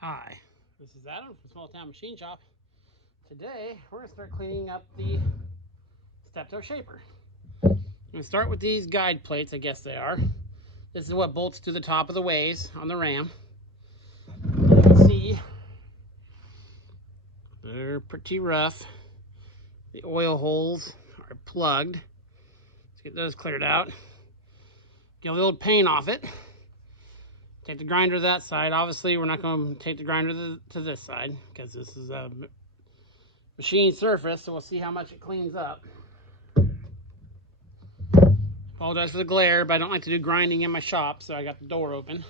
Hi, this is Adam from Small Town Machine Shop. Today we're going to start cleaning up the steptoe shaper. I'm going to start with these guide plates, I guess they are. This is what bolts to the top of the ways on the ram. You can see they're pretty rough. The oil holes are plugged. Let's get those cleared out. Get a little paint off it. Take the grinder to that side. Obviously, we're not going to take the grinder to this side because this is a machine surface, so we'll see how much it cleans up. Apologize for the glare, but I don't like to do grinding in my shop, so I got the door open.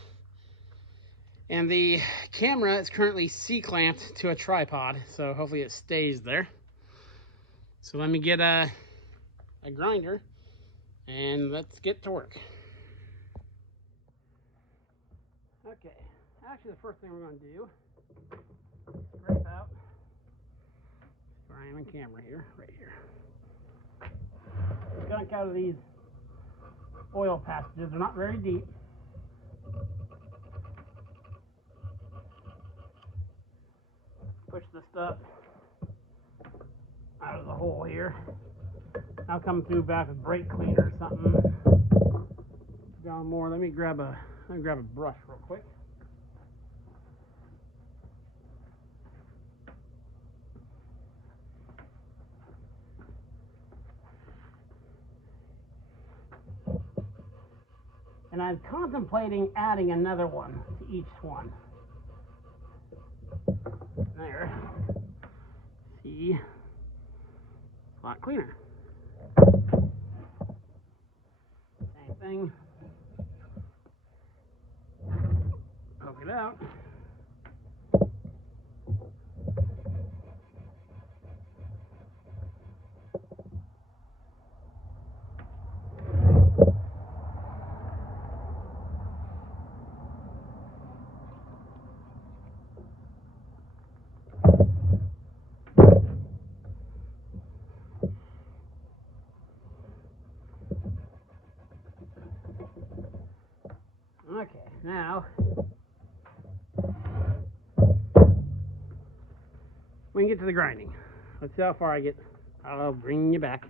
And the camera is currently C-clamped to a tripod, so hopefully it stays there. So let me get a grinder, and let's get to work. Okay, actually the first thing we're going to do is scrape out where I am on camera here, right here. Gunk out of these oil passages. They're not very deep. Push the stuff out of the hole here. I'll come through back with brake cleaner or something. Down more. Let me grab a brush real quick. And I'm contemplating adding another one to each one. There. See? A lot cleaner. Same thing. Poke it out. Okay, now we can get to the grinding. Let's see how far I get. I'll bring you back.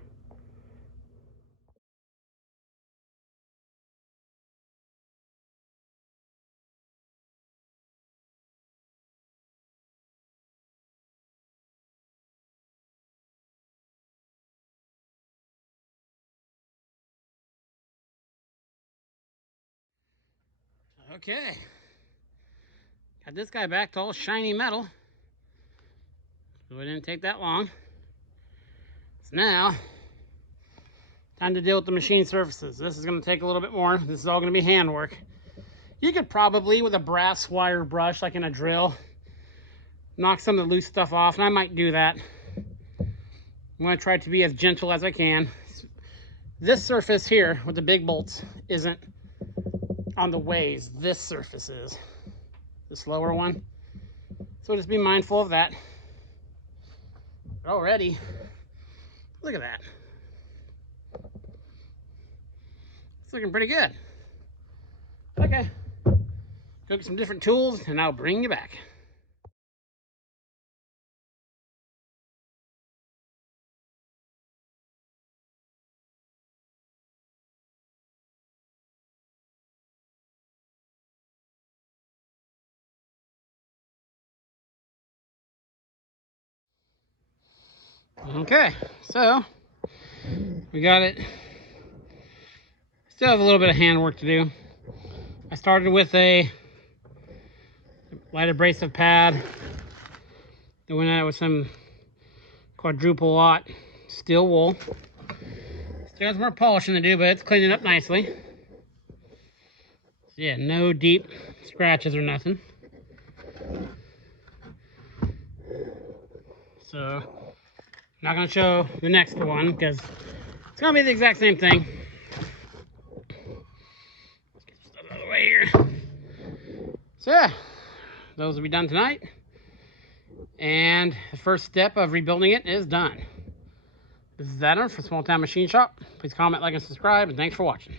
Okay, got this guy back to all shiny metal. So it didn't take that long. So now, time to deal with the machine surfaces. This is going to take a little bit more. This is all going to be handwork. You could probably, with a brass wire brush, like in a drill, knock some of the loose stuff off, and I might do that. I'm going to try to be as gentle as I can. This surface here, with the big bolts, isn't on the ways. This surface is. This lower one. So just be mindful of that. Already, look at that. It's looking pretty good. Okay, go get some different tools and I'll bring you back. Okay, so we got it. Still have a little bit of handwork to do. I started with a light abrasive pad. Then went out with some quadruple aught steel wool. Still has more polishing to do, but it's cleaning up nicely. So yeah, no deep scratches or nothing. So not gonna show the next one because it's gonna be the exact same thing. Let's get this stuff out of the way here. So yeah, those will be done tonight. And the first step of rebuilding it is done. This is Adam from Small Town Machine Shop. Please comment, like, and subscribe, and thanks for watching.